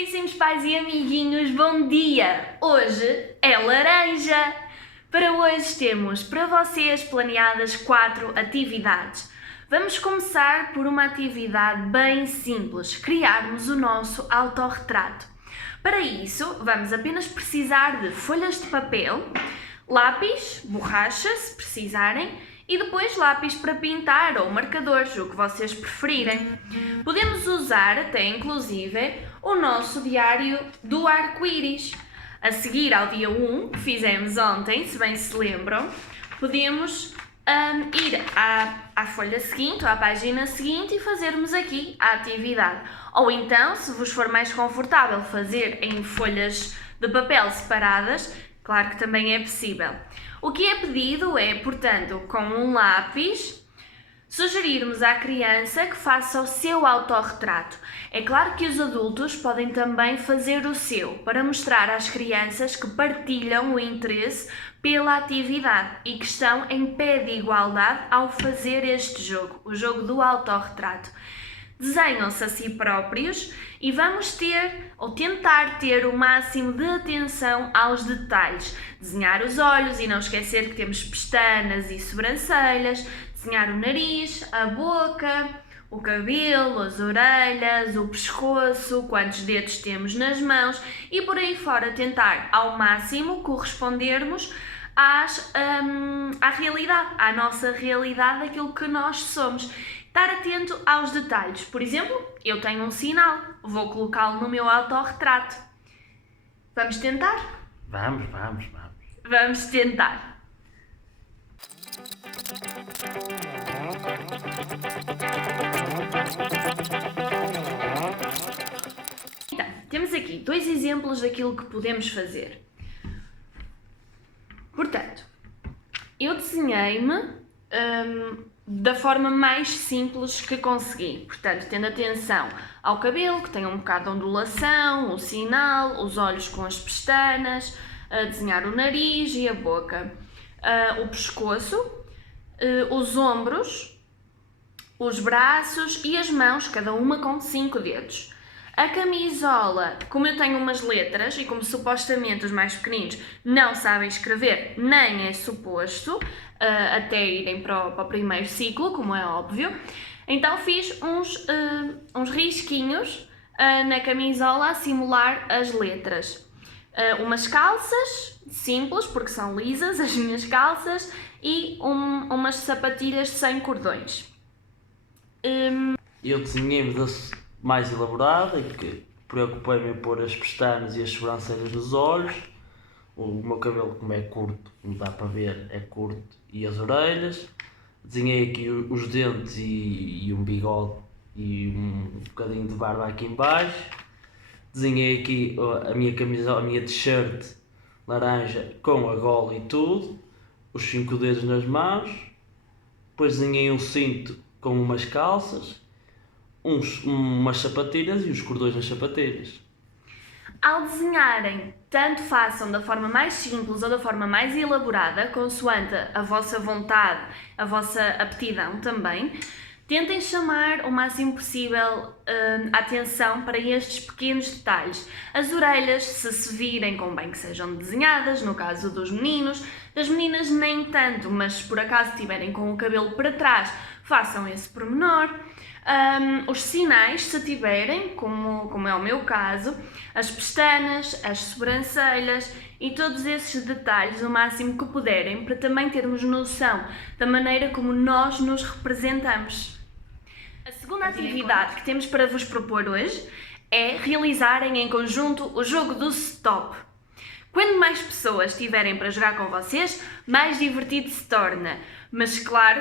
caríssimos pais e amiguinhos, bom dia! Hoje é laranja! Para hoje temos para vocês planeadas 4 atividades. Vamos começar por uma atividade bem simples, criarmos o nosso autorretrato. Para isso, vamos apenas precisar de folhas de papel, lápis, borracha, se precisarem, e depois lápis para pintar ou marcadores, o que vocês preferirem. Podemos usar até inclusive o nosso diário do arco-íris. A seguir ao dia 1, que fizemos ontem, se bem se lembram, podemos ir à folha seguinte, ou à página seguinte e fazermos aqui a atividade. Ou então, se vos for mais confortável fazer em folhas de papel separadas, claro que também é possível. O que é pedido é, portanto, com um lápis, sugerirmos à criança que faça o seu autorretrato. É claro que os adultos podem também fazer o seu, para mostrar às crianças que partilham o interesse pela atividade e que estão em pé de igualdade ao fazer este jogo, o jogo do autorretrato. Desenham-se a si próprios e vamos ter, ou tentar ter, o máximo de atenção aos detalhes. Desenhar os olhos e não esquecer que temos pestanas e sobrancelhas, desenhar o nariz, a boca, o cabelo, as orelhas, o pescoço, quantos dedos temos nas mãos e por aí fora tentar ao máximo correspondermos à realidade, à nossa realidade, aquilo que nós somos. Estar atento aos detalhes. Por exemplo, eu tenho um sinal, vou colocá-lo no meu autorretrato. Vamos tentar? Vamos. Vamos tentar. Então, temos aqui 2 exemplos daquilo que podemos fazer. Portanto, eu desenhei-me da forma mais simples que consegui. Portanto, tendo atenção ao cabelo, que tem um bocado de ondulação, o sinal, os olhos com as pestanas, desenhar o nariz e a boca, o pescoço, os ombros, os braços e as mãos, cada uma com 5 dedos. A camisola, como eu tenho umas letras e como supostamente os mais pequeninos não sabem escrever, nem é suposto, até irem para o primeiro ciclo, como é óbvio, então fiz uns risquinhos na camisola a simular as letras. Umas calças simples, porque são lisas as minhas calças, e umas sapatilhas sem cordões. Eu desenhei-me mais elaborada e que preocupei-me em pôr as pestanas e as sobrancelhas dos olhos. O meu cabelo, como é curto, como dá para ver, é curto, e as orelhas. Desenhei aqui os dentes e um bigode e um bocadinho de barba aqui em baixo. Desenhei aqui a minha camisola, a minha t-shirt laranja com a gola e tudo, os 5 dedos nas mãos. Depois desenhei um cinto com umas calças, umas sapatilhas e os cordões nas sapatilhas. Ao desenharem, tanto façam da forma mais simples ou da forma mais elaborada, consoante a vossa vontade, a vossa aptidão também, tentem chamar o máximo possível a atenção para estes pequenos detalhes. As orelhas, se virem, convém que sejam desenhadas, no caso dos meninos. Das meninas nem tanto, mas se por acaso estiverem com o cabelo para trás, façam esse pormenor. Os sinais, se tiverem, como é o meu caso, as pestanas, as sobrancelhas e todos esses detalhes o máximo que puderem, para também termos noção da maneira como nós nos representamos. A segunda atividade que temos para vos propor hoje é realizarem em conjunto o jogo do stop. Quando mais pessoas estiverem para jogar com vocês, mais divertido se torna. Mas claro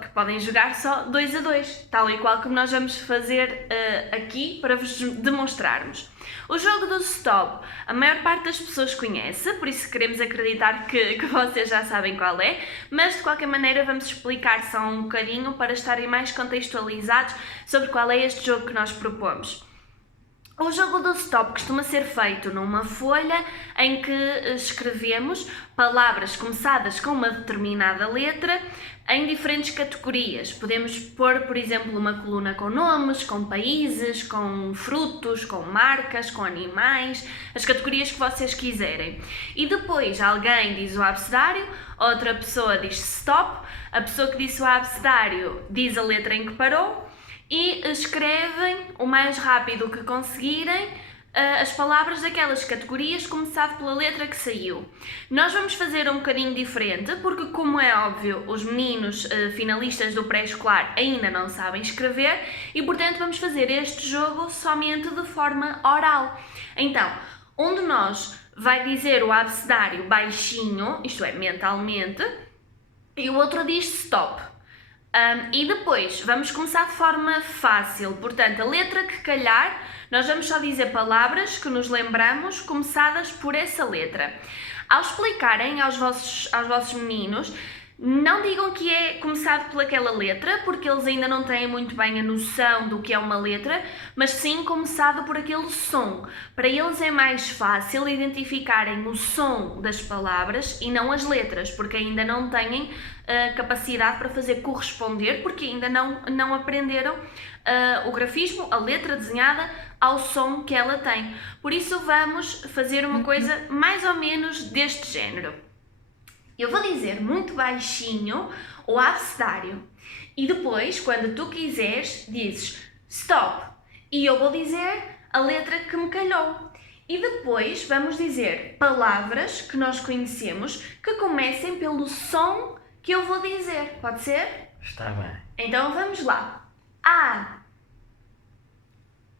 que podem jogar só 2 a 2, tal e qual como nós vamos fazer aqui para vos demonstrarmos. O jogo do stop, a maior parte das pessoas conhece, por isso queremos acreditar que vocês já sabem qual é, mas de qualquer maneira vamos explicar só um bocadinho para estarem mais contextualizados sobre qual é este jogo que nós propomos. O jogo do stop costuma ser feito numa folha em que escrevemos palavras começadas com uma determinada letra em diferentes categorias. Podemos pôr, por exemplo, uma coluna com nomes, com países, com frutos, com marcas, com animais, as categorias que vocês quiserem. E depois alguém diz o abecedário, outra pessoa diz stop, a pessoa que disse o abecedário diz a letra em que parou e escrevem o mais rápido que conseguirem as palavras daquelas categorias, começado pela letra que saiu. Nós vamos fazer um bocadinho diferente, porque, como é óbvio, os meninos finalistas do pré-escolar ainda não sabem escrever e, portanto, vamos fazer este jogo somente de forma oral. Então, um de nós vai dizer o abecedário baixinho, isto é, mentalmente, e o outro diz stop. E depois vamos começar de forma fácil, portanto, a letra que calhar, nós vamos só dizer palavras que nos lembramos começadas por essa letra. Ao explicarem aos vossos meninos, não digam que é começado por aquela letra, porque eles ainda não têm muito bem a noção do que é uma letra, mas sim começado por aquele som. Para eles é mais fácil identificarem o som das palavras e não as letras, porque ainda não têm capacidade para fazer corresponder, porque ainda não aprenderam o grafismo, a letra desenhada, ao som que ela tem. Por isso vamos fazer uma coisa mais ou menos deste género. Eu vou dizer muito baixinho o abecedário e depois, quando tu quiseres, dizes stop e eu vou dizer a letra que me calhou. E depois vamos dizer palavras que nós conhecemos que comecem pelo som que eu vou dizer. Pode ser? Está bem. Então vamos lá. A.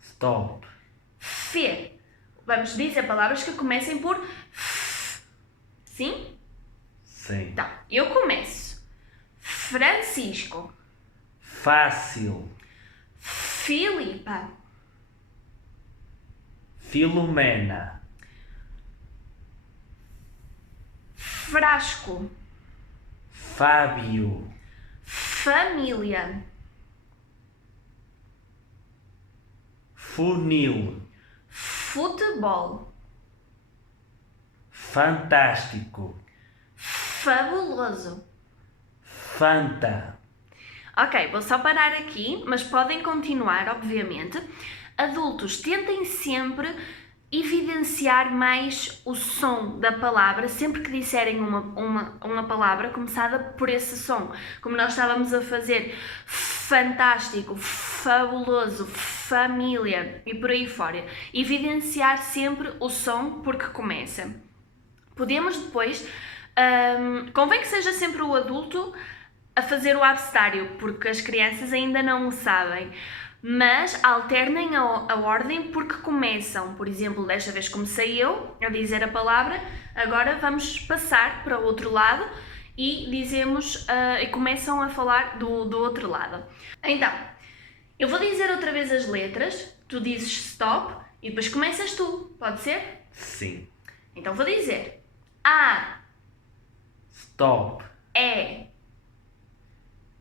Stop. F. Vamos dizer palavras que comecem por F. Sim? Sim. Então, eu começo. Francisco. Fácil. Filipa. Filomena. Frasco. Fábio. Família. Funil. Futebol. Fantástico. Fabuloso. Fanta. Ok, vou só parar aqui, mas podem continuar, obviamente. Adultos, tentem sempre evidenciar mais o som da palavra, sempre que disserem uma palavra começada por esse som. Como nós estávamos a fazer, fantástico, fabuloso, família e por aí fora. Evidenciar sempre o som porque começa. Podemos depois... convém que seja sempre o adulto a fazer o abecedário, porque as crianças ainda não o sabem, mas alternem a ordem porque começam. Por exemplo, desta vez comecei eu a dizer a palavra, agora vamos passar para o outro lado e dizemos e começam a falar do outro lado. Então, eu vou dizer outra vez as letras, tu dizes stop e depois começas tu, pode ser? Sim. Então vou dizer A. Stop.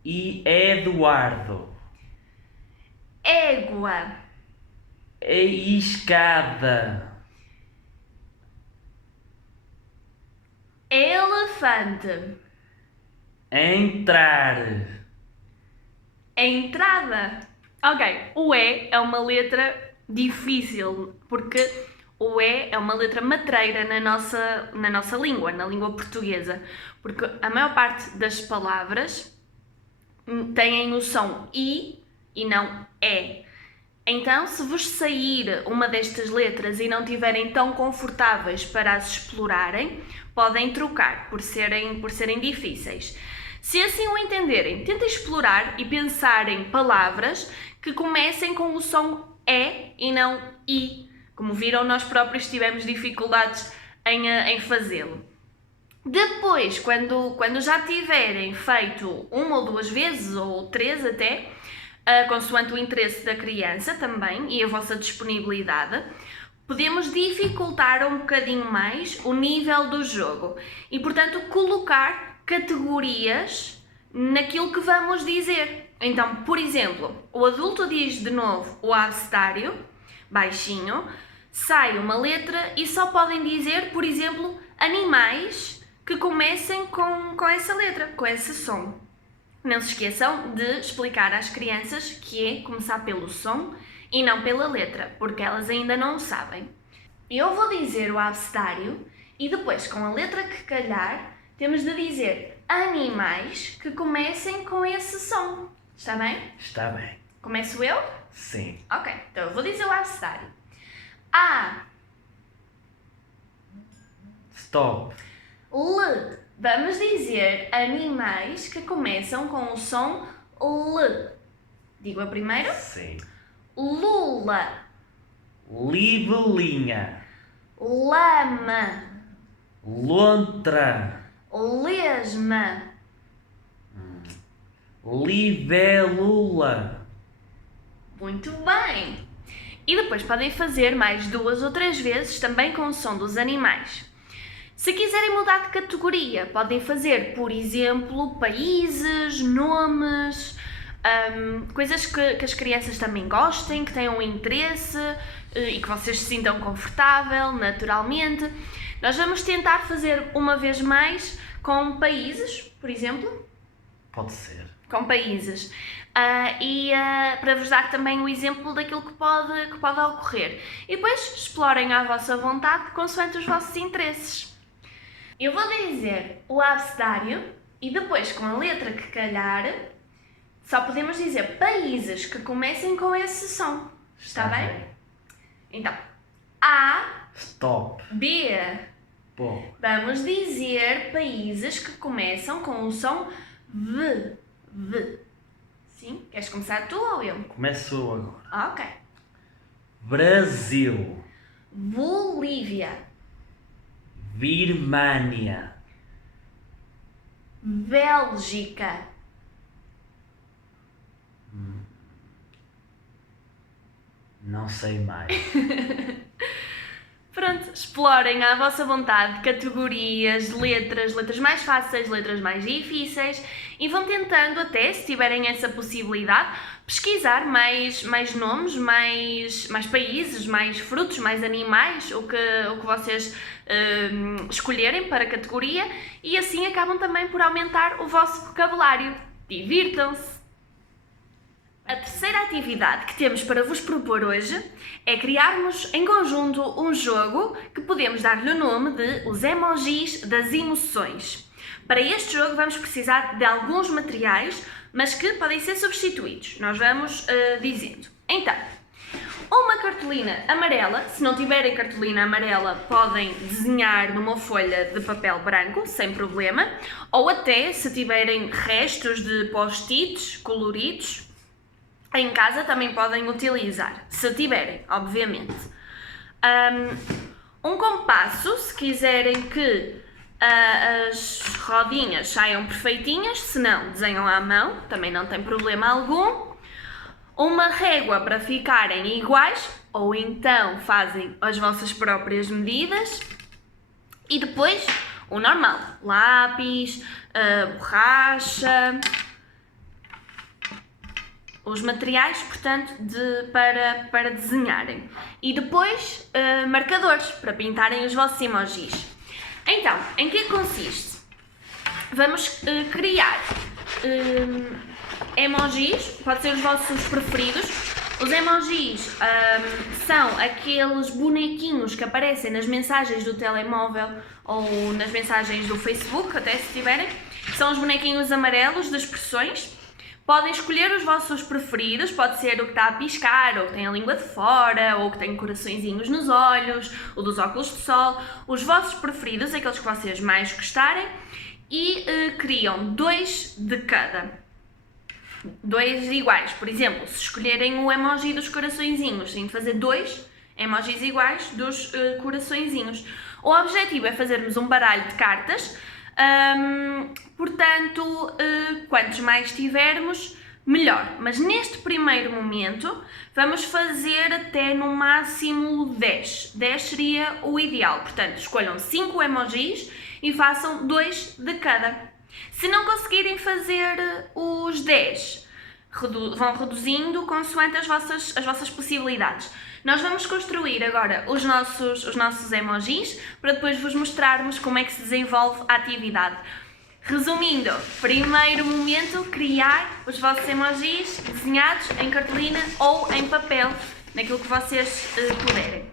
E. Eduardo. Égua. Escada. Elefante. Entrar. Entrada. Ok, o E é uma letra difícil, porque o E é uma letra matreira na nossa língua, na língua portuguesa, porque a maior parte das palavras têm o som I e não E. Então, se vos sair uma destas letras e não estiverem tão confortáveis para as explorarem, podem trocar por serem difíceis. Se assim o entenderem, tentem explorar e pensar em palavras que comecem com o som E não I. Como viram, nós próprios tivemos dificuldades em fazê-lo. Depois, quando já tiverem feito uma ou duas vezes, ou três até, consoante o interesse da criança também e a vossa disponibilidade, podemos dificultar um bocadinho mais o nível do jogo e, portanto, colocar categorias naquilo que vamos dizer. Então, por exemplo, o adulto diz de novo o abecedário, baixinho, sai uma letra e só podem dizer, por exemplo, animais que comecem com essa letra, com esse som. Não se esqueçam de explicar às crianças que é começar pelo som e não pela letra, porque elas ainda não o sabem. Eu vou dizer o abecedário e depois, com a letra que calhar, temos de dizer animais que comecem com esse som. Está bem? Está bem. Começo eu? Sim. Ok, então eu vou dizer o abecedário. A. Stop. L. Vamos dizer animais que começam com o som L. Digo a primeira? Sim. Lula. Libelinha. Lama. Lontra. Lesma. Libélula. Muito bem! E depois podem fazer mais 2 ou 3 vezes também com o som dos animais. Se quiserem mudar de categoria, podem fazer, por exemplo, países, nomes, coisas que as crianças também gostem, que tenham interesse e que vocês se sintam confortável, naturalmente. Nós vamos tentar fazer uma vez mais com países, por exemplo. Pode ser. Com países. Para vos dar também o exemplo daquilo que pode ocorrer. E depois explorem à vossa vontade, consoante os vossos interesses. Eu vou dizer o abecedário e depois, com a letra que calhar, só podemos dizer países que comecem com esse som. Está bem? Então, A, Stop. B. Bom. Vamos dizer países que começam com o som V. V. Sim? Queres começar tu ou eu? Começo agora. Ok. Brasil. Bolívia. Birmânia. Bélgica. Não sei mais. Pronto, explorem à vossa vontade categorias, letras mais fáceis, letras mais difíceis e vão tentando até, se tiverem essa possibilidade, pesquisar mais nomes, mais países, mais frutos, mais animais, o que vocês escolherem para a categoria e assim acabam também por aumentar o vosso vocabulário. Divirtam-se! A terceira atividade que temos para vos propor hoje é criarmos em conjunto um jogo que podemos dar-lhe o nome de Os Emojis das Emoções. Para este jogo vamos precisar de alguns materiais, mas que podem ser substituídos. Nós vamos dizendo. Então, uma cartolina amarela. Se não tiverem cartolina amarela, podem desenhar numa folha de papel branco, sem problema. Ou até, se tiverem restos de post-its coloridos, em casa também podem utilizar, se tiverem, obviamente. Um compasso, se quiserem que as rodinhas saiam perfeitinhas, se não, desenham à mão, também não tem problema algum. Uma régua para ficarem iguais, ou então fazem as vossas próprias medidas. E depois, o normal, lápis, borracha, os materiais, portanto, para desenharem. E depois, marcadores, para pintarem os vossos emojis. Então, em que consiste? Vamos criar emojis, pode ser os vossos preferidos. Os emojis são aqueles bonequinhos que aparecem nas mensagens do telemóvel ou nas mensagens do Facebook, até se tiverem. São os bonequinhos amarelos das expressões. Podem escolher os vossos preferidos, pode ser o que está a piscar, ou que tem a língua de fora, ou que tem coraçõezinhos nos olhos, o dos óculos de sol. Os vossos preferidos, aqueles que vocês mais gostarem, e criam 2 de cada. 2 iguais. Por exemplo, se escolherem o emoji dos coraçõezinhos, têm de fazer 2 emojis iguais dos coraçõezinhos. O objetivo é fazermos um baralho de cartas. Portanto, quantos mais tivermos, melhor. Mas neste primeiro momento, vamos fazer até no máximo 10. 10 seria o ideal. Portanto, escolham 5 emojis e façam 2 de cada. Se não conseguirem fazer os 10, vão reduzindo consoante as vossas possibilidades. Nós vamos construir agora os nossos emojis para depois vos mostrarmos como é que se desenvolve a atividade. Resumindo, primeiro momento, criar os vossos emojis desenhados em cartolina ou em papel, naquilo que vocês puderem.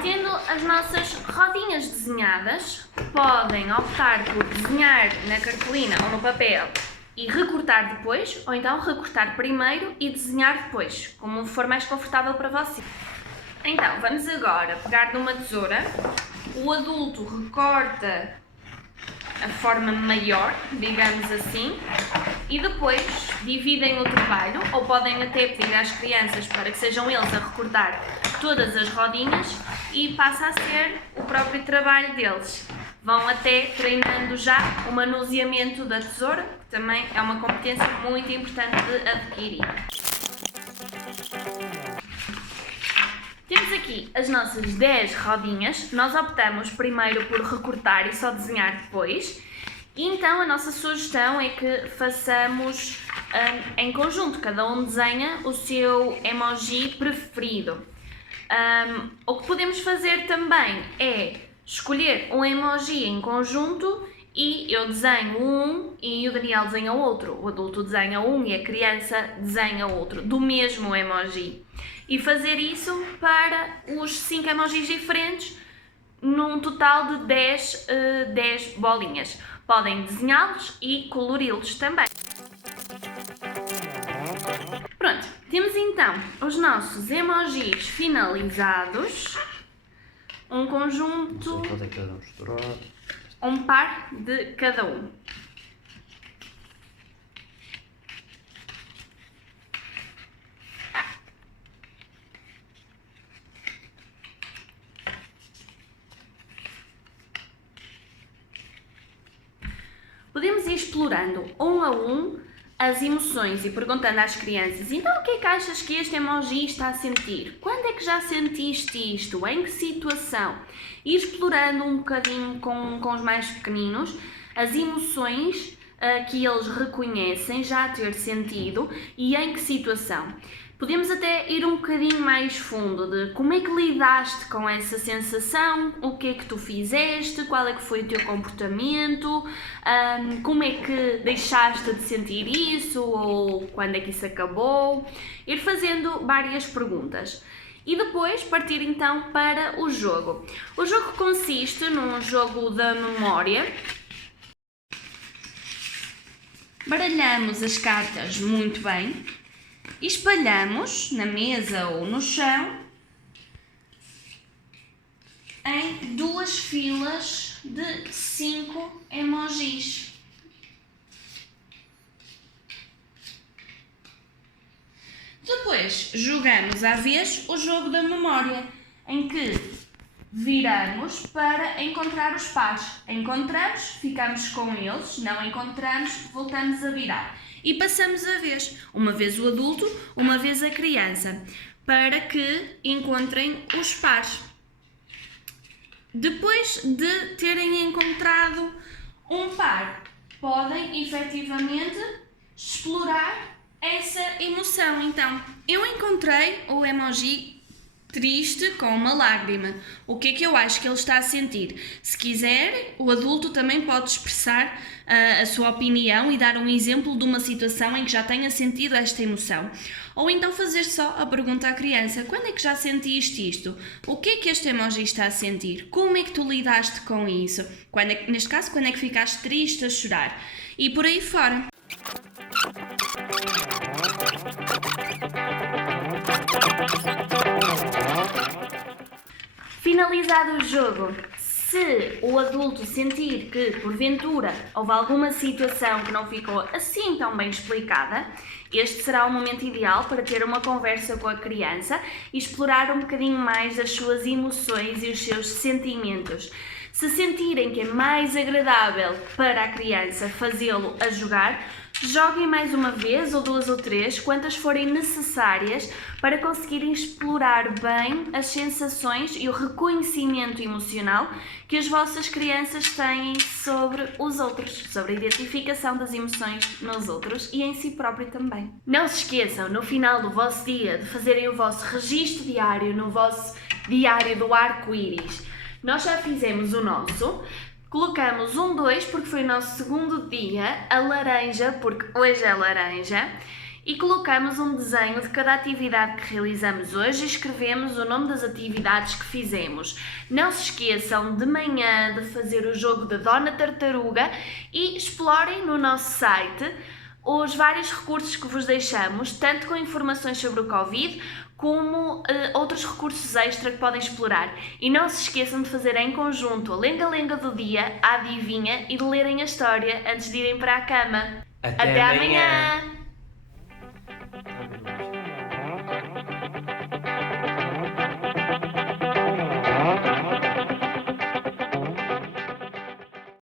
Tendo as nossas rodinhas desenhadas, podem optar por desenhar na cartolina ou no papel e recortar depois, ou então recortar primeiro e desenhar depois, como for mais confortável para vocês. Então, vamos agora pegar numa tesoura, o adulto recorta a forma maior, digamos assim, e depois dividem o trabalho, ou podem até pedir às crianças para que sejam eles a recortar todas as rodinhas e passa a ser o próprio trabalho deles. Vão até treinando já o manuseamento da tesoura, que também é uma competência muito importante de adquirir. Temos aqui as nossas 10 rodinhas. Nós optamos primeiro por recortar e só desenhar depois. E então a nossa sugestão é que façamos em conjunto. Cada um desenha o seu emoji preferido. O que podemos fazer também é escolher um emoji em conjunto e eu desenho um e o Daniel desenha outro. O adulto desenha um e a criança desenha outro, do mesmo emoji. E fazer isso para os 5 emojis diferentes, num total de 10 bolinhas. Podem desenhá-los e colori-los também. Pronto, temos então os nossos emojis finalizados. Um conjunto, um par de cada um. Podemos ir explorando um a um as emoções e perguntando às crianças: então o que é que achas que este emoji está a sentir? Quando é que já sentiste isto? Em que situação? Ir explorando um bocadinho com os mais pequeninos as emoções que eles reconhecem já ter sentido e em que situação. Podemos até ir um bocadinho mais fundo de como é que lidaste com essa sensação, o que é que tu fizeste, qual é que foi o teu comportamento, como é que deixaste de sentir isso ou quando é que isso acabou. Ir fazendo várias perguntas. E depois partir então para o jogo. O jogo consiste num jogo da memória. Baralhamos as cartas muito bem. Espalhamos na mesa ou no chão em 2 filas de 5 emojis. Depois jogamos à vez o jogo da memória, em que viramos para encontrar os pares. Encontramos, ficamos com eles, não encontramos, voltamos a virar. E passamos a vez, uma vez o adulto, uma vez a criança, para que encontrem os pares. Depois de terem encontrado um par, podem efetivamente explorar essa emoção. Então, eu encontrei o emoji triste com uma lágrima. O que é que eu acho que ele está a sentir? Se quiser, o adulto também pode expressar a sua opinião e dar um exemplo de uma situação em que já tenha sentido esta emoção. Ou então fazer só a pergunta à criança: quando é que já sentiste isto? O que é que este emoji está a sentir? Como é que tu lidaste com isso? Neste caso, quando é que ficaste triste, a chorar? E por aí fora. Finalizado o jogo, se o adulto sentir que, porventura, houve alguma situação que não ficou assim tão bem explicada, este será o momento ideal para ter uma conversa com a criança e explorar um bocadinho mais as suas emoções e os seus sentimentos. Se sentirem que é mais agradável para a criança fazê-lo a jogar, Joguem mais uma vez, ou duas ou três, quantas forem necessárias para conseguirem explorar bem as sensações e o reconhecimento emocional que as vossas crianças têm sobre os outros, sobre a identificação das emoções nos outros e em si próprio também. Não se esqueçam, no final do vosso dia, de fazerem o vosso registro diário no vosso diário do arco-íris. Nós já fizemos o nosso. Colocamos 1, 2 porque foi o nosso segundo dia, a laranja porque hoje é laranja, e colocamos um desenho de cada atividade que realizamos hoje e escrevemos o nome das atividades que fizemos. Não se esqueçam de manhã de fazer o jogo da Dona Tartaruga e explorem no nosso site os vários recursos que vos deixamos, tanto com informações sobre o Covid, como outros recursos extra que podem explorar. E não se esqueçam de fazer em conjunto a lenga-lenga do dia, a adivinha e de lerem a história antes de irem para a cama. Até amanhã.